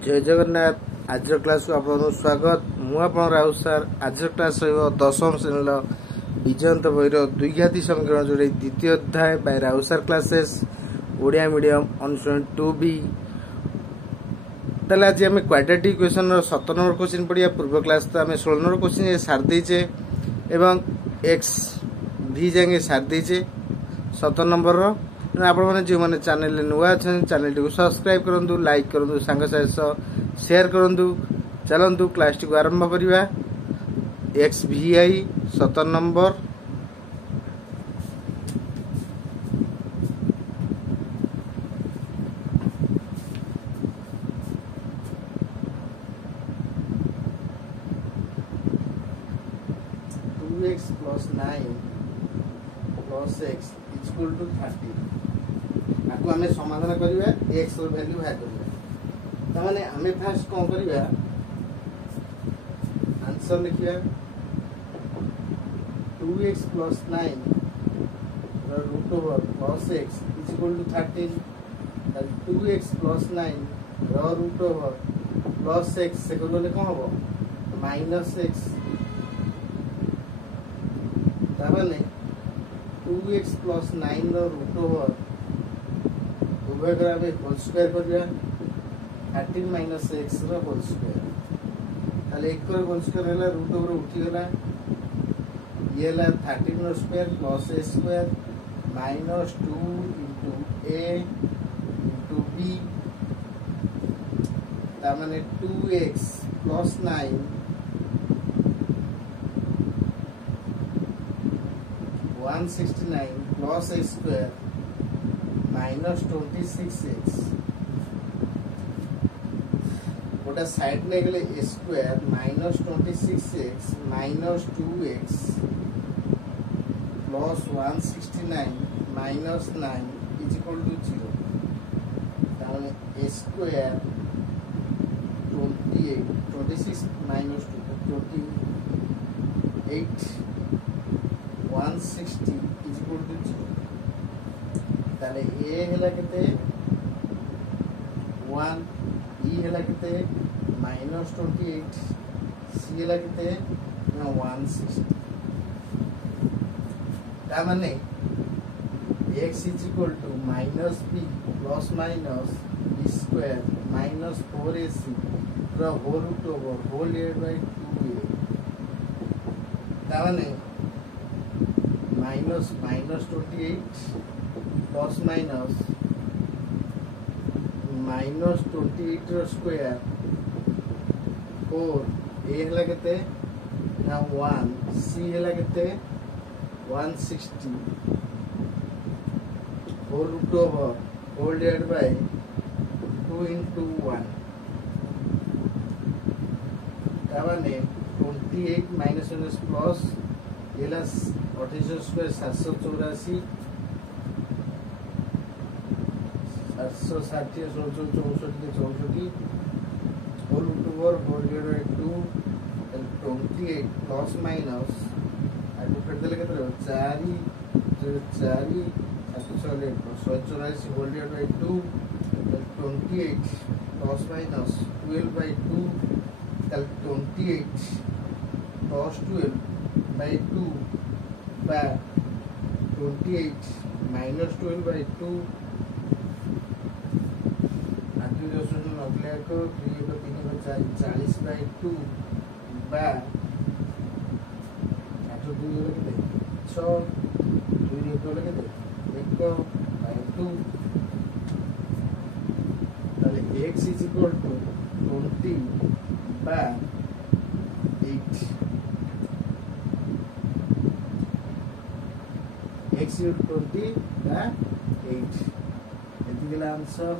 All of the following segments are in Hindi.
जय जगन्नाथ। आज क्लास को आपको स्वागत। मुझे राउत सार। आज क्लास दशम श्रेणी विजयंत बहिर द्विघाती समीकरण जोड़े द्वितीय अध्याय बाय राउत सार क्लासेस ओडिया मीडियम अनुसरण 2B। ताले आज आम क्वाड्रेटिक इक्वेशन 17 नंबर क्वेश्चन पढ़िया। पूर्व क्लास तो आम 16 नंबर क्वेश्चन सार देचे एवं एक्स भी जाए सार देचे 17 नंबर आपण जो मैंने चैनल नुआ अच्छा चैनल टी सब्सक्राइब करूँ, लाइक करूँ, सांग शेयर करूँ। चलतु क्लास टी को आरंभ करवा। एक्स भी आई 17 number x plus 9 plus x equal to 30 आपको आम समाधान करवा। एक्स वैल्यू बाहर करवा ताने आम फास्ट कौन करवा आंसर लिखा 2x plus 9 root over plus x equal to 13 2x plus 9 root over plus x से कौन हम माइनस एक्स ताने 2x प्लस 9 रूट ओवर उभय कर होल स्क्वायर करवा 13 माइनस एक्स होल स्क्वायर ताले एक होल स्क्वायर है रूट ओवर उठीगला ये 13 square plus A square minus 2 into A into B ताने 2x plus 9 169 plus A square minus 26x गोटा साइड ले गले A square minus 26x minus 2x plus 169 minus 9 is equal to 0 ताने A square 28 26 minus 28 160 is equal to 0 ताले ए हैला केते 1 ई हैला केते माइनस 28 सी हैला केते 160 ता माने x is equal to minus b plus minus b square minus 4ac रा whole root over whole divided by 2a ता माने minus 28 plus minus minus 28 square 4 a हला केते ना 1 सी हला केते 160 whole root over whole divided by 2 into 1 ताने 28 माइनस प्लस एला 28 square 784 760 64 64 whole root over whole divided by 2 28 plus minus आगे फिर देले केते 4 4 784 whole divided by 2 28 plus minus 12 by 2 28 plus 12 by 2 by 28 minus 12 by 2 आगे जो सुन अगले को 3 को 3 को 40 by 2 बा आठो 2 को केते 6 2 को केते 1 by 2 ताले x is equal to 20 by 8 x is 20 by 8 एतिकला आंसर।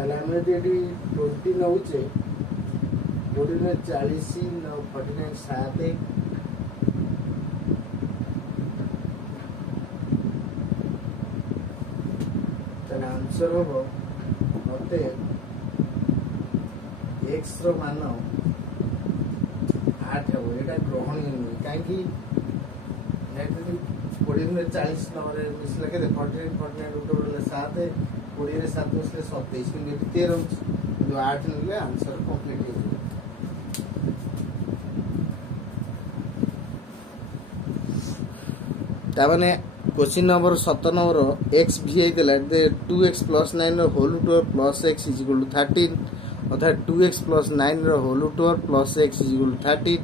ताले हम यदि 20 नौचे 20 में 40 49 7 ताले आंसर हो मते x रो मान 8 हो एटा ग्रहणीय नुहे कहीं 20 में 40 नंबर मिसले के 49 49 रूट ओवर 7 20 रे 7 मिसले 27 में 13 जो 8 निले आंसर कंप्लीट हो ताने क्वेश्चन नंबर 97 x भी आइतला 2x + 9 रो whole root over plus x = 13 अर्थात 2x + 9 रो whole root over plus x = 13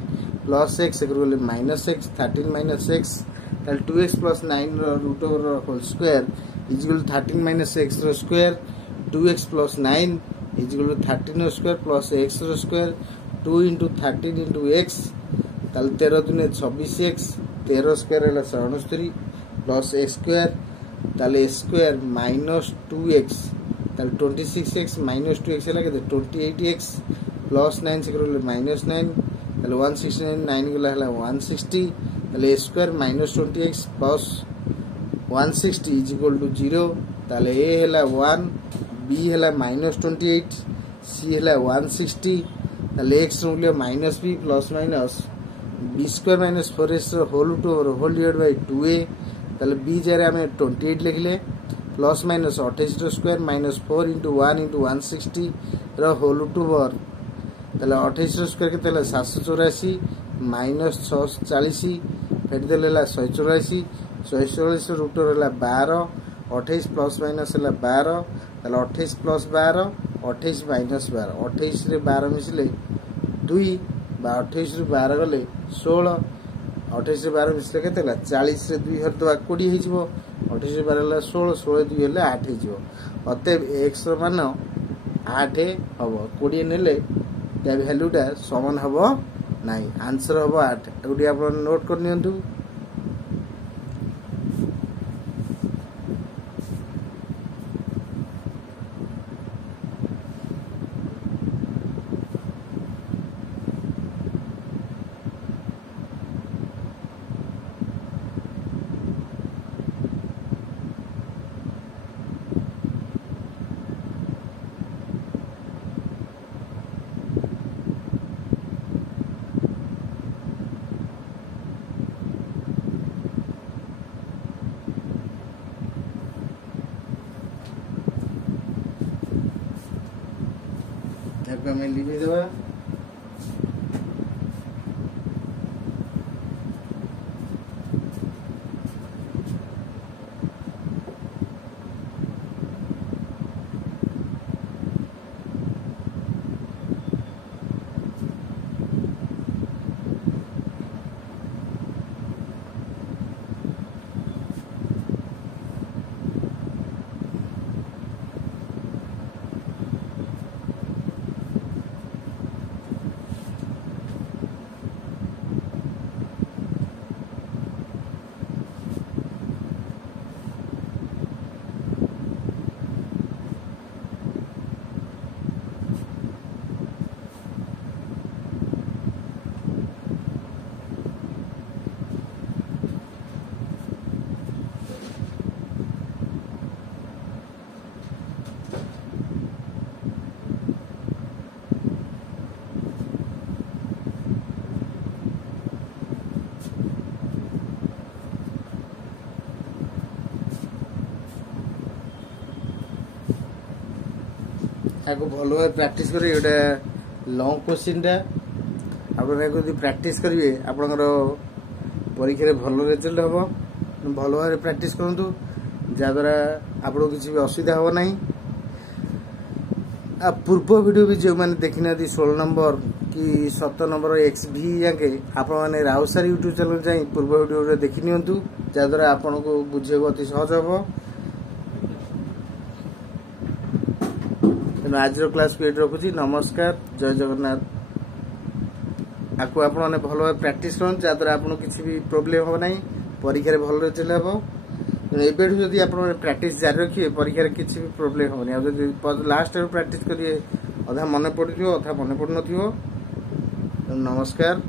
plus x एकर माइनस x 13 - x ताल 2x + 9 रो रूट ओवर रो होल स्क्वायर = 13 - x रो स्क्वायर 2x + 9 = 13 रो स्क्वायर प्लस x रो स्क्वायर 2 * 13 * x ताल 13 दुने 26x 13 स्क्वायर है 67 प्लस x स्क्वायर ताले x स्क्वायर माइनस 2x ताले 26x माइनस 2x है 28x प्लस 9 से करो माइनस 9 ताले 169 9 गला है 160 ताले a square minus 20x plus 160 = 0 ताले a है 1 b है माइनस 28 c है 160 ताले x मूल्य minus b plus minus b square minus 4s whole root over whole divide by 2a ताले b जरे हमें 28 लिखले प्लस माइनस 28 रो स्क्वायर माइनस 4 * 1 * 160 रो होल रूट ओवर ताले 28 रो स्क्वायर के ताले 784 माइनस 640 फेट देले 184 144 रो रूट ओवर है 12 28 प्लस माइनस है 12 ताले 28 प्लस 12 28 माइनस 12 28 रे 12 मिसले 2 28 ରୁ 12 गले 16 28 रे 12 मिसले केते 40 रे 2 हर तो 20 हे जिवो 28 रे 12 ला 16 16 2 हेले 8 हे जिवो अतएव x रो मान 8 हबो 20 नेले या वैल्यूटा समान हबो नाही आंसर हबो 8 एगुडी आपण नोट कर नियंतु में लिखे देवा ताको भलो भाव प्रैक्टिस करिए गोटे लॉन्ग क्वेश्चन टा आप प्रैक्टिस करिए आपनकर परीक्षा भल रिजल्ट हम भल भाव प्रैक्टिस करूँ जहाद्वारा आपको किसी भी असुविधा हम ना आ पूर्व वीडियो भी जो मैंने देखी ना 16 नंबर कि 17 नंबर एक्स भी जाके आप राउसार यूट्यूब चैनल जाए पूर्व वीडियो देखी नियंतु जहाद्वारा आपन को बुझे अति सहज हम तेना आज क्लास को ये रखुची नमस्कार जय जगन्नाथ आपको आप भल भाव प्रैक्टिस करूँ जहाद्वारा आपको किसी भी प्रोब्लेम हम ना परीक्षा भल रिजल्ट हम एबेठू जदि आप प्रैक्टिस जारी रखिए परीक्षा किसी भी प्रोब्लेम होनी आ जदि लास्ट प्रैक्टिस करिए अधा मन पड़ो अधा मन पड़ नमस्कार।